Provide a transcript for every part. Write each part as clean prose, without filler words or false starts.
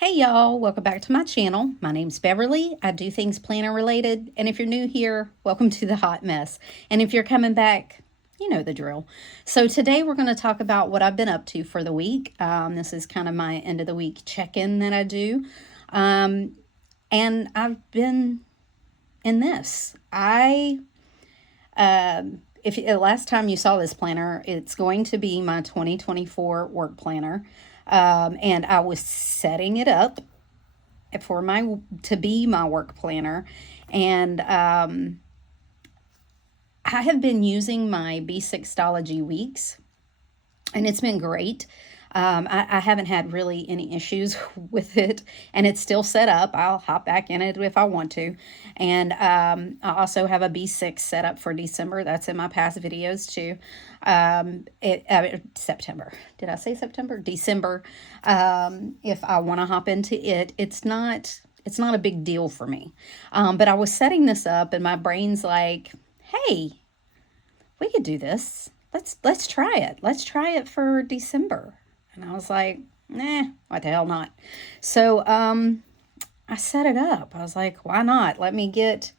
Hey y'all, welcome back to my channel. My name's Beverly. I do things planner related. And if you're new here, welcome to the hot mess. And if you're coming back, you know the drill. So today we're going to talk about what I've been up to for the week. This is kind of my end of the week check-in that I do. And I've been in this. If last time you saw this planner, it's going to be my 2024 work planner. And I was setting it up for to be my work planner, and I have been using my B6 Stalogy weeks, and it's been great. I haven't had really any issues with it, and it's still set up. I'll hop back in it if I want to. And I also have a B6 set up for December. That's in my past videos too. September. Did I say September? December. If I want to hop into it, it's not a big deal for me. But I was setting this up, and my brain's like, hey, we could do this. Let's try it. Let's try it for December. And I was like, nah, what the hell not? So I set it up. I was like, why not? Let me get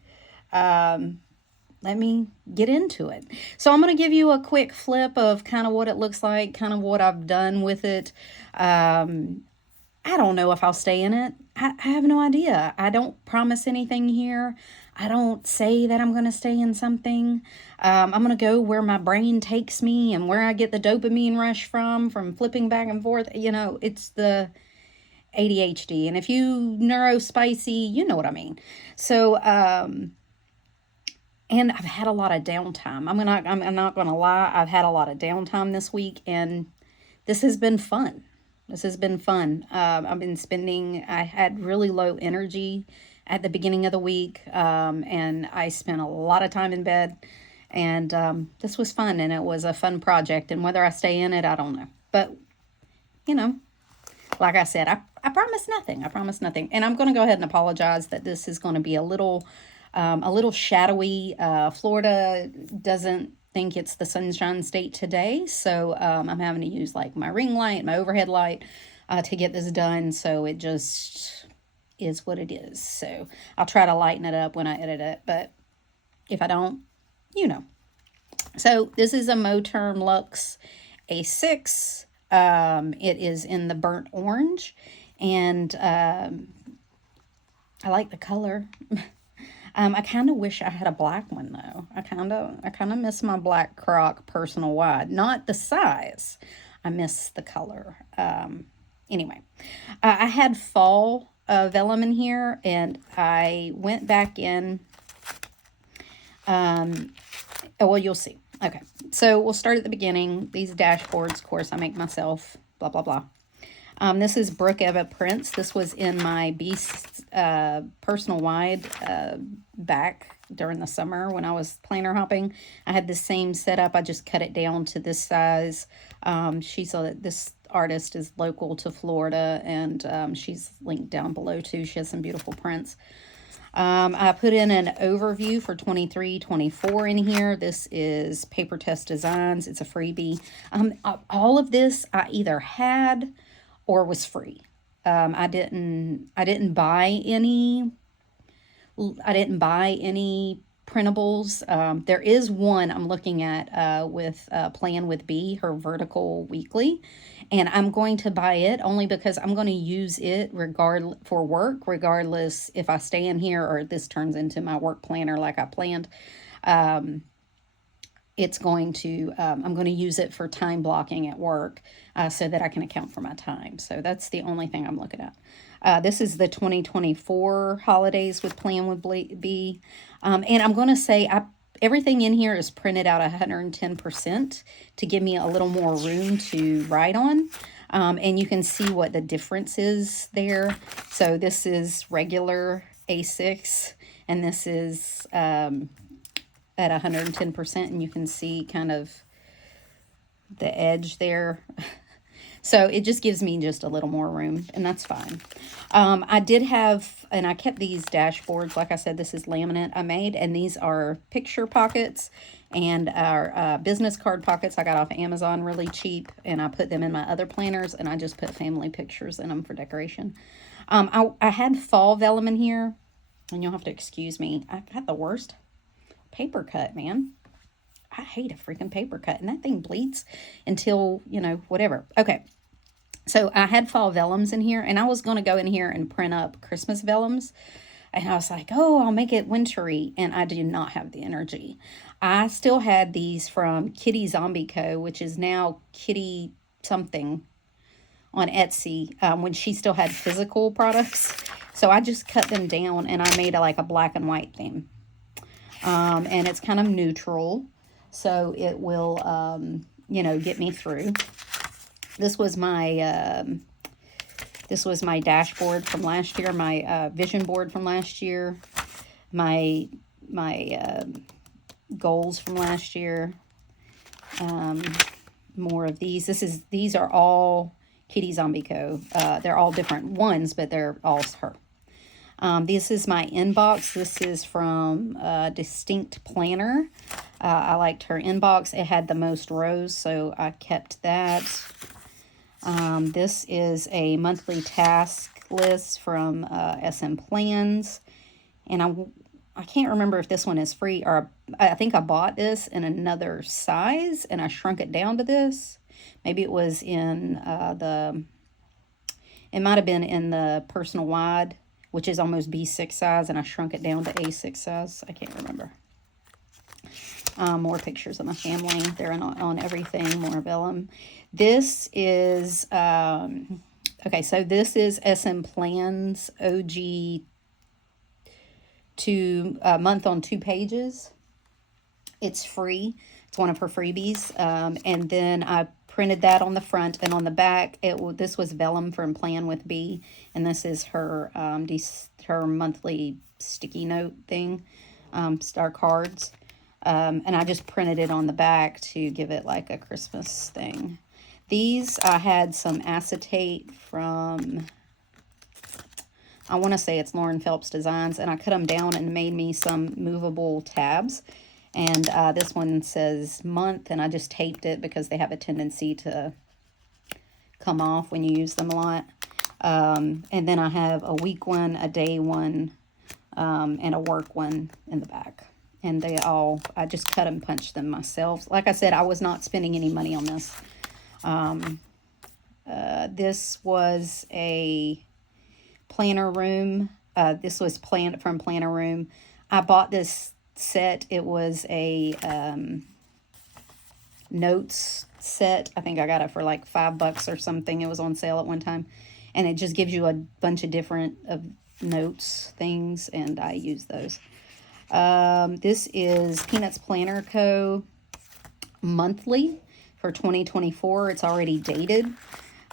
into it. So I'm going to give you a quick flip of kind of what it looks like, kind of what I've done with it. I don't know if I'll stay in it. I have no idea. I don't promise anything here. I don't say that I'm going to stay in something. I'm going to go where my brain takes me and where I get the dopamine rush from flipping back and forth. You know, it's the ADHD. And if you neurospicy, you know what I mean. So, and I've had a lot of downtime. I'm not going to lie. I've had a lot of downtime this week, and this has been fun. This has been fun. I had really low energy at the beginning of the week, and I spent a lot of time in bed, and this was fun, and it was a fun project, and whether I stay in it, I don't know. But, you know, like I said, I promise nothing. I promise nothing. And I'm going to go ahead and apologize that this is going to be a little shadowy. Florida doesn't think it's the sunshine state today, so I'm having to use like my ring light, my overhead light to get this done. So it just is what it is. So I'll try to lighten it up when I edit it, but if I don't, you know. So this is a Moterm Luxe A6. It is in the burnt orange, and I like the color. I kind of wish I had a black one though. I kind of miss my black Croc personal wide. Not the size. I miss the color. Anyway, I had fall vellum in here, and I went back in. Well, you'll see. Okay, so we'll start at the beginning. These dashboards, of course, I make myself. Blah blah blah. This is Brooke Evah prints. This was in my Beast personal wide back during the summer when I was planner hopping. I had the same setup. I just cut it down to this size. This artist is local to Florida, and she's linked down below too. She has some beautiful prints. I put in an overview for 23-24 in here. This is Paper Test Designs. It's a freebie. All of this I either had or was free. I didn't buy any printables. There is one I'm looking at with Plan with B, her vertical weekly, and I'm going to buy it only because I'm going to use it for work, regardless if I stay in here or this turns into my work planner like I planned. I'm going to use it for time blocking at work so that I can account for my time. So that's the only thing I'm looking at. This is the 2024 holidays with Plan with B. And I'm going to say everything in here is printed out 110% to give me a little more room to write on. And you can see what the difference is there. So this is regular A6, and this is at 110%, and you can see kind of the edge there. So it just gives me just a little more room, and that's fine. I did have, and I kept these dashboards. Like I said, this is laminate I made, and these are picture pockets and our business card pockets I got off Amazon really cheap, and I put them in my other planners, and I just put family pictures in them for decoration. I had fall vellum in here, and you'll have to excuse me. I've got the worst paper cut, man. I hate a freaking paper cut, and that thing bleeds until, you know, whatever. Okay, so I had fall vellums in here, and I was going to go in here and print up Christmas vellums. And I was like, oh, I'll make it wintry. And I did not have the energy. I still had these from Kitty Zombie Co., which is now Kitty something on Etsy, when she still had physical products. So I just cut them down, and I made like a black and white theme. And it's kind of neutral. So it will, you know, get me through. This was my dashboard from last year, my vision board from last year, my goals from last year. More of these. These are all Kitty Zombie Co. They're all different ones, but they're all her. This is my inbox. This is from Distinct Planner. I liked her inbox. It had the most rows, so I kept that. This is a monthly task list from SMPlans, and I can't remember if this one is free, or I think I bought this in another size and I shrunk it down to this. Maybe it was in it might have been in the personal wide, which is almost B6 size, and I shrunk it down to A6 size. I can't remember. More pictures of my family. They're on everything. More vellum. This is, okay, so this is SMPlans OG month on 2 pages. It's free. It's one of her freebies. And then I printed that on the front, and on the back, this was vellum from Plan with B, and this is her her monthly sticky note thing, star cards. And I just printed it on the back to give it like a Christmas thing. These, I had some acetate from, I want to say it's Lauren Phelps Designs, and I cut them down and made me some movable tabs. And this one says month, and I just taped it because they have a tendency to come off when you use them a lot. And then I have a week one, a day one, and a work one in the back. And I just cut and punched them myself. Like I said, I was not spending any money on this. This was a planner room. This was from Planner Room. I bought this set. It was a notes set. I think I got it for like $5 or something. It was on sale at one time. And it just gives you a bunch of different notes things, and I use those. This is Peanuts Planner Co. monthly for 2024. It's already dated.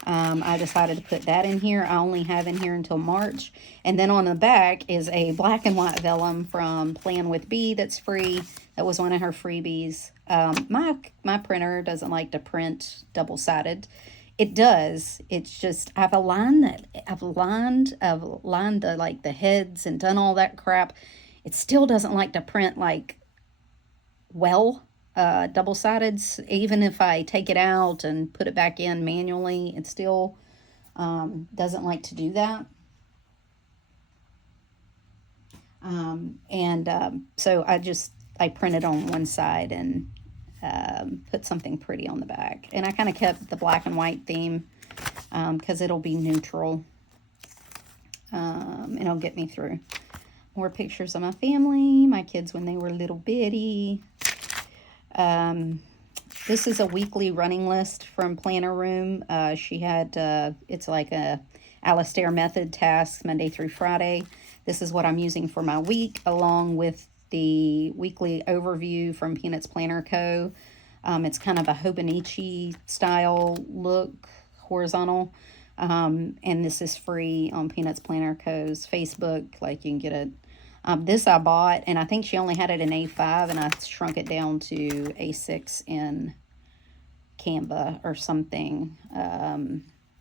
I decided to put that in here. I only have in here until March. And then on the back is a black and white vellum from Plan with B that's free. That was one of her freebies. My printer doesn't like to print double-sided. It does. It's just I've aligned the like the heads and done all that crap. It still doesn't like to print like well, double-sided. Even if I take it out and put it back in manually, it still doesn't like to do that. So I printed on one side and put something pretty on the back. And I kind of kept the black and white theme because it'll be neutral. And it'll get me through. More pictures of my family, my kids when they were little bitty. This is a weekly running list from Planner Room. She had, it's like a Alistair method tasks Monday through Friday. This is what I'm using for my week, along with the weekly overview from Peanuts Planner Co. It's kind of a Hobonichi style look, horizontal. And this is free on Peanuts Planner Co.'s Facebook. Like you can get it. This I bought, and I think she only had it in A5, and I shrunk it down to A6 in Canva or something.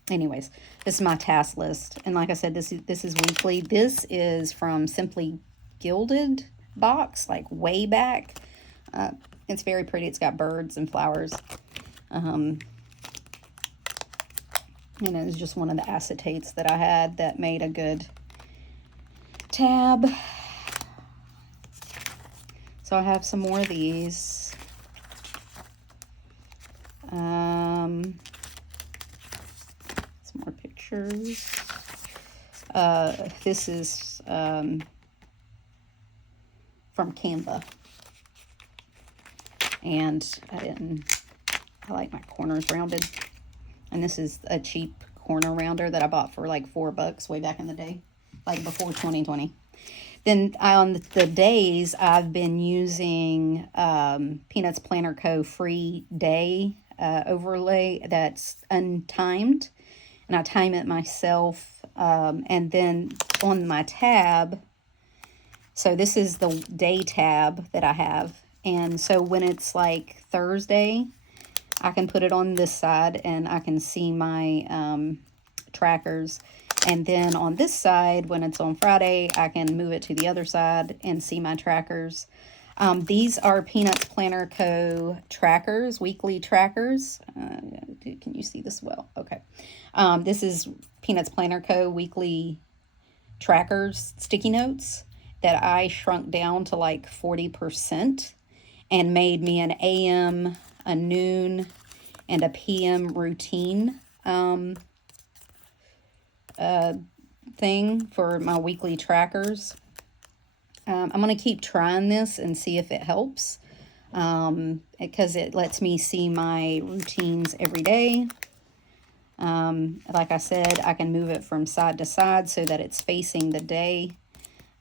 Anyways, this is my task list. And like I said, this is weekly. This is from Simply Gilded box, like way back. It's very pretty. It's got birds and flowers. And it's just one of the acetates that I had that made a good tab. So I have some more of these. Some more pictures. This is from Canva. And I like my corners rounded. And this is a cheap corner rounder that I bought for like $4 way back in the day, like before 2020. Then on the days, I've been using Peanuts Planner Co. free day overlay that's untimed. And I time it myself. And then on my tab, so this is the day tab that I have. And so when it's like Thursday, I can put it on this side and I can see my trackers. And then on this side, when it's on Friday, I can move it to the other side and see my trackers. These are Peanuts Planner Co. trackers, weekly trackers. Can you see this well? Okay. This is Peanuts Planner Co. weekly trackers, sticky notes that I shrunk down to like 40% and made me an AM, a noon, and a PM routine thing for my weekly trackers. I'm going to keep trying this and see if it helps, because it lets me see my routines every day. Like I said, I can move it from side to side so that it's facing the day,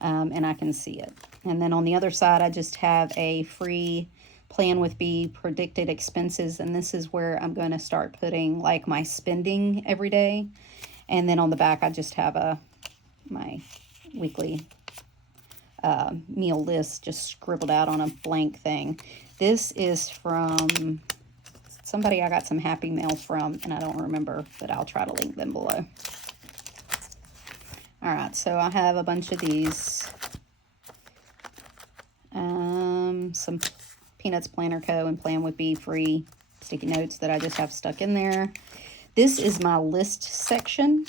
and I can see it. And then on the other side, I just have a free Plan with B predicted expenses, and this is where I'm going to start putting like my spending every day. And then on the back, I just have my weekly meal list just scribbled out on a blank thing. This is from somebody I got some Happy Mail from, and I don't remember, but I'll try to link them below. All right, so I have a bunch of these. Some Peanuts Planner Co. and Plan with B free sticky notes that I just have stuck in there. This is my list section.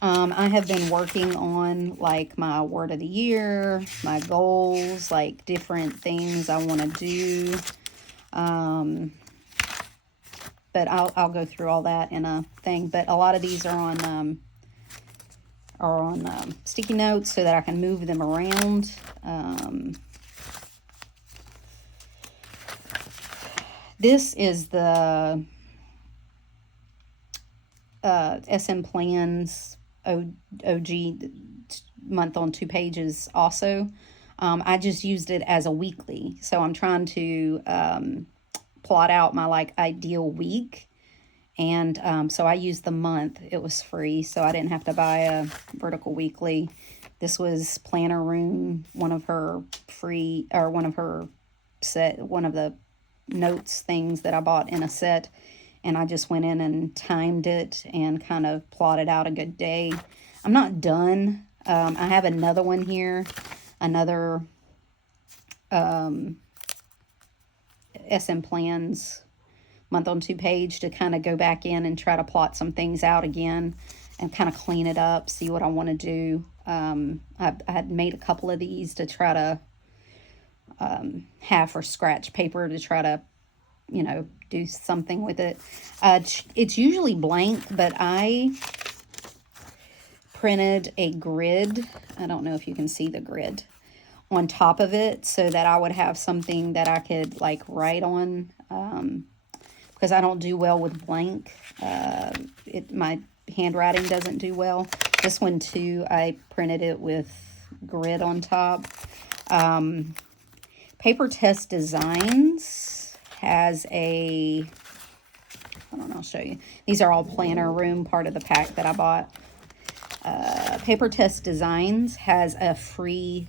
I have been working on like my word of the year, my goals, like different things I want to do. But I'll go through all that in a thing. But a lot of these are on sticky notes so that I can move them around. This is the SMPlans OG month on 2 pages also. I just used it as a weekly. So I'm trying to plot out my like ideal week. And so I used the month. It was free, so I didn't have to buy a vertical weekly. This was Planner Room, one of the notes things that I bought in a set. And I just went in and timed it and kind of plotted out a good day. I'm not done. I have another one here, another SMPlans month on 2 page to kind of go back in and try to plot some things out again and kind of clean it up, see what I want to do. I had made a couple of these to try to have for scratch paper to try to, do something with it. It's usually blank, but I printed a grid. I don't know if you can see the grid on top of it so that I would have something that I could like write on, because I don't do well with blank. My handwriting doesn't do well. This one too, I printed it with grid on top. Paper Test Designs has I'll show you. These are all Planner Room, part of the pack that I bought. Paper Test Designs has a free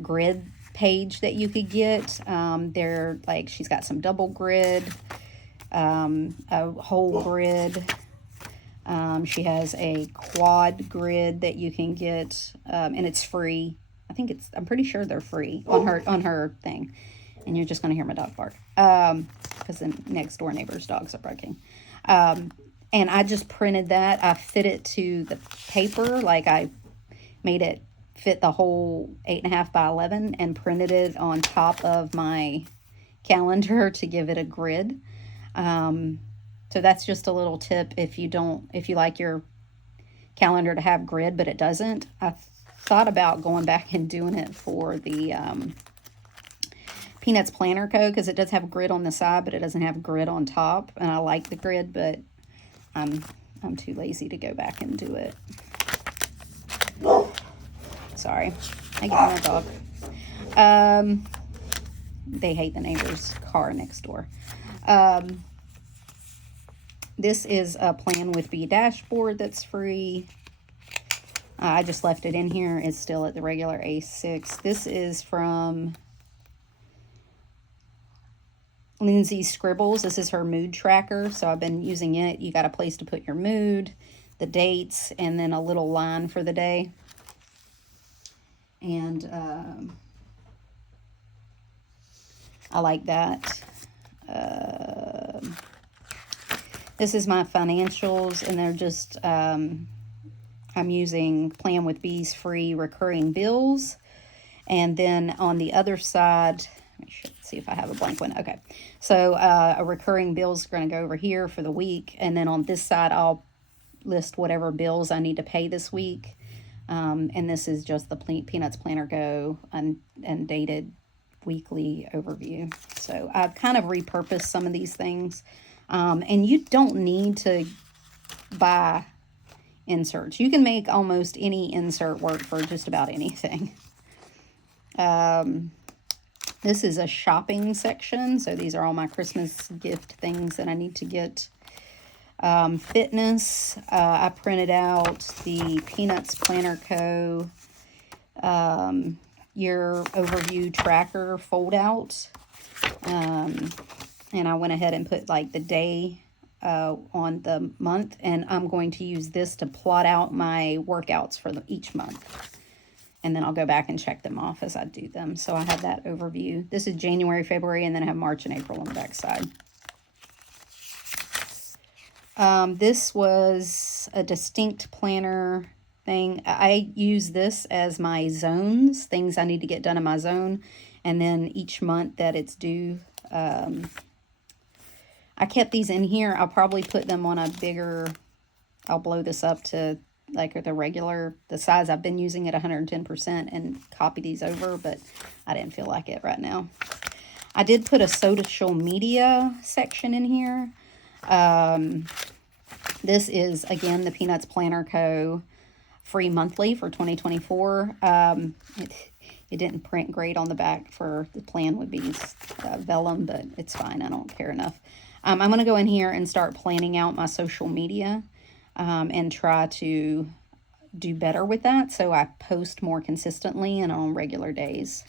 grid page that you could get. They're like, she's got some double grid. a whole grid. She has a quad grid that you can get, and it's free. I'm pretty sure they're free on her thing. And you're just going to hear my dog bark, because the next door neighbor's dogs are barking. And I just printed that. I fit it to the paper, like I made it fit the whole 8.5 by 11 and printed it on top of my calendar to give it a grid. So that's just a little tip if you like your calendar to have grid, but it doesn't. I thought about going back and doing it for the Peanuts Planner Co. because it does have a grid on the side, but it doesn't have a grid on top. And I like the grid, but I'm too lazy to go back and do it. Sorry, I get my dog. They hate the neighbor's car next door. This is a Plan with B dashboard that's free. I just left it in here. It's still at the regular A6. This is from Lindsay Scribbles. This is her mood tracker, so I've been using it. You got a place to put your mood, the dates, and then a little line for the day. And I like that. This is my financials, and they're just, I'm using Plan with B's free recurring bills. And then on the other side, let me see if I have a blank one. Okay, so a recurring bill is going to go over here for the week. And then on this side, I'll list whatever bills I need to pay this week. And this is just the Peanuts Planner Go and dated weekly overview. So I've kind of repurposed some of these things. And you don't need to buy inserts. You can make almost any insert work for just about anything. This is a shopping section. So these are all my Christmas gift things that I need to get. Fitness. I printed out the Peanuts Planner Co. Year overview tracker fold out. And I went ahead and put like the day on the month, and I'm going to use this to plot out my workouts for each month. And then I'll go back and check them off as I do them. So I have that overview. This is January, February, and then I have March and April on the back side. This was a distinct planner thing. I use this as my zones, things I need to get done in my zone. And then each month that it's due, I kept these in here. I'll probably put them on a bigger, I'll blow this up to like the size I've been using at 110% and copy these over, but I didn't feel like it right now. I did put a social media section in here. This is, again, the Peanuts Planner Co. free monthly for 2024. It didn't print great on the back for the Plan with B's vellum, but it's fine. I don't care enough. I'm going to go in here and start planning out my social media and try to do better with that so I post more consistently and on regular days.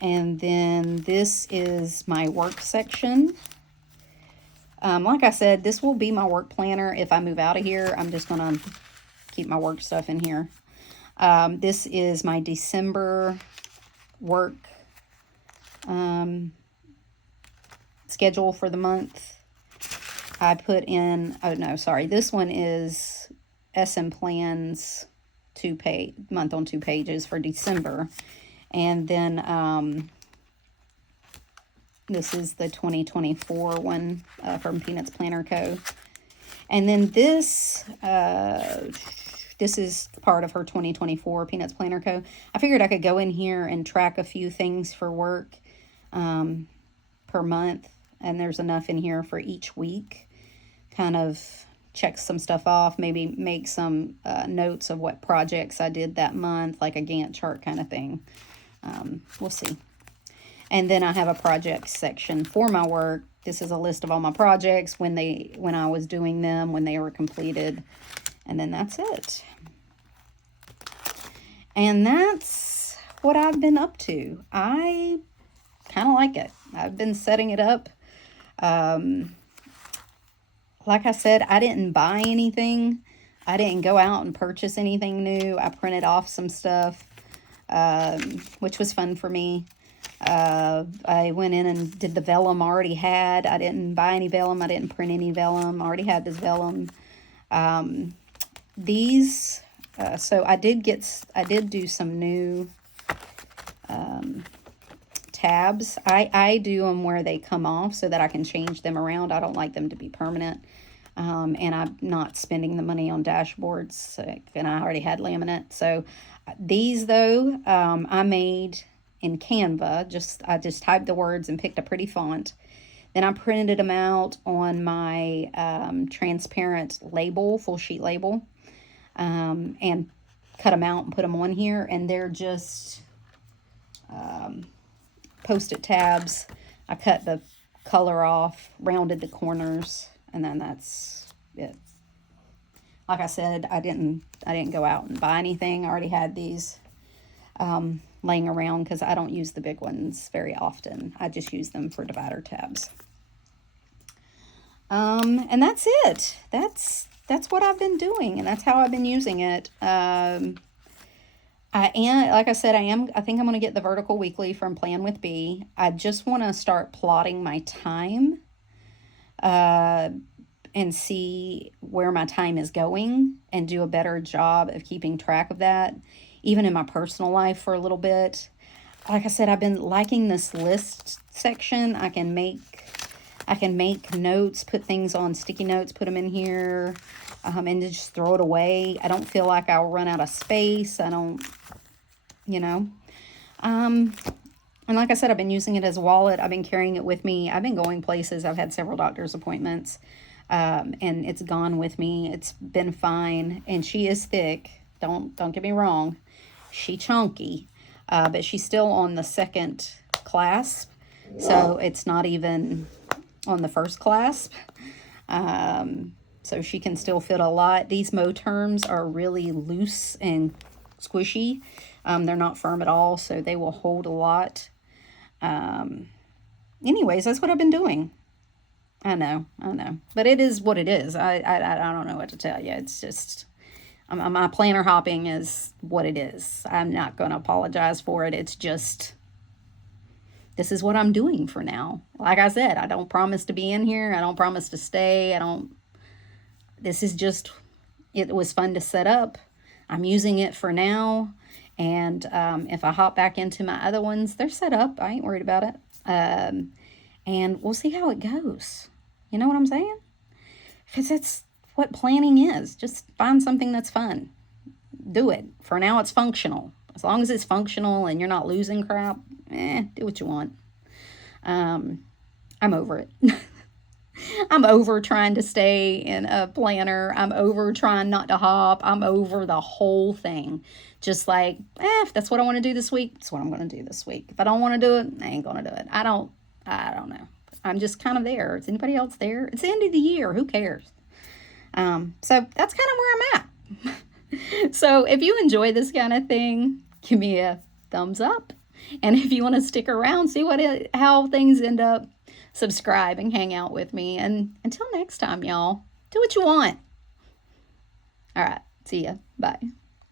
And then this is my work section. Like I said, this will be my work planner. If I move out of here, I'm just going to keep my work stuff in here. This is my December work schedule for the month. I put in, oh no, sorry, this one is SMPlans month on 2 pages for December. And then this is the 2024 one from Peanuts Planner Co. And then this is part of her 2024 Peanuts Planner Co. I figured I could go in here and track a few things for work per month. And there's enough in here for each week. Kind of check some stuff off, maybe make some notes of what projects I did that month, like a Gantt chart kind of thing. We'll see. And then I have a project section for my work. This is a list of all my projects, when I was doing them, when they were completed. And then that's it. And that's what I've been up to. I kind of like it. I've been setting it up. Like I said, I didn't buy anything. I didn't go out and purchase anything new. I printed off some stuff, which was fun for me. I went in and did the vellum I already had. I didn't buy any vellum. I didn't print any vellum. I already had this vellum. So I did do some new tabs. I do them where they come off so that I can change them around. I don't like them to be permanent. And I'm not spending the money on dashboards, and I already had laminate. So these, though, I made in Canva. I just typed the words and picked a pretty font. Then I printed them out on my transparent label, full sheet label, and cut them out and put them on here. And they're just Post-it tabs. I cut the color off, rounded the corners, and then that's it. Like I said, I didn't go out and buy anything. I already had these laying around because I don't use the big ones very often. I just use them for divider tabs. And that's it. That's what I've been doing, and that's how I've been using it. Like I said, I think I'm going to get the vertical weekly from Plan with B. I just want to start plotting my time and see where my time is going and do a better job of keeping track of that, even in my personal life for a little bit. Like I said, I've been liking this list section. I can make notes, put things on sticky notes, put them in here, and just throw it away. I don't feel like I'll run out of space. I don't, and like I said, I've been using it as a wallet. I've been carrying it with me. I've been going places. I've had several doctor's appointments, and it's gone with me. It's been fine. And she is thick. Don't get me wrong. She chunky, but she's still on the second clasp. So it's not even on the first clasp. So she can still fit a lot. These Moterms are really loose and squishy. They're not firm at all, so they will hold a lot. Anyways, that's what I've been doing. I know. But it is what it is. I don't know what to tell you. It's just, my planner hopping is what it is. I'm not going to apologize for it. It's just, this is what I'm doing for now. Like I said, I don't promise to be in here. I don't promise to stay. This is just, it was fun to set up. I'm using it for now. And if I hop back into my other ones, they're set up. I ain't worried about it. And we'll see how it goes. You know what I'm saying? Because it's what planning is. Just find something that's fun. Do it. For now, it's functional. As long as it's functional and you're not losing crap, do what you want. I'm over it. I'm over trying to stay in a planner. I'm over trying not to hop. I'm over the whole thing. Just like, if that's what I want to do this week, that's what I'm going to do this week. If I don't want to do it, I ain't going to do it. I don't know. I'm just kind of there. Is anybody else there? It's the end of the year. Who cares? So that's kind of where I'm at. So if you enjoy this kind of thing, give me a thumbs up. And if you want to stick around, see how things end up, subscribe and hang out with me. And until next time, y'all, do what you want. All right. See ya. Bye.